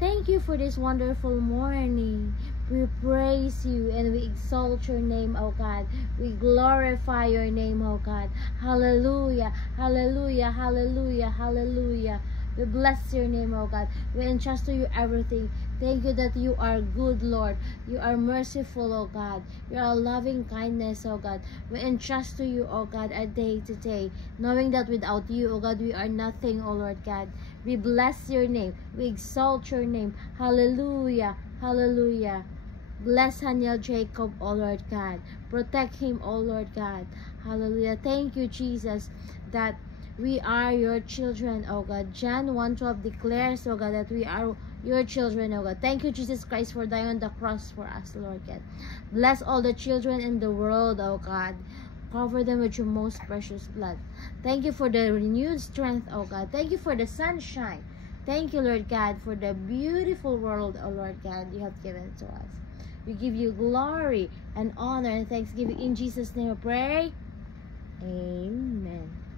Thank you for this wonderful morning. We praise you and we exalt your name, oh God. We glorify your name, oh God. Hallelujah, hallelujah, hallelujah, hallelujah. We bless your name, oh God. We entrust to you everything. Thank you that you are good, Lord. You are merciful, oh God. You are loving kindness, oh God. We entrust to you, oh God, our day to day, knowing that without you, oh God, we are nothing, oh Lord God. We bless your name. We exalt your name. Hallelujah, hallelujah. Bless Haniel Jacob, oh Lord God. Protect him, oh Lord God. Hallelujah. Thank you, Jesus, that we are your children, oh God. John 1:12 declares, oh God, that we are your children, oh God. Thank you, Jesus Christ, for dying on the cross for us, Lord God. Bless all the children in the world, oh God. Cover them with your most precious blood. Thank you for the renewed strength, oh God. Thank you for the sunshine. Thank you, Lord God, for the beautiful world, oh Lord God, you have given to us. We give you glory and honor and thanksgiving. In Jesus' name I pray. Amen.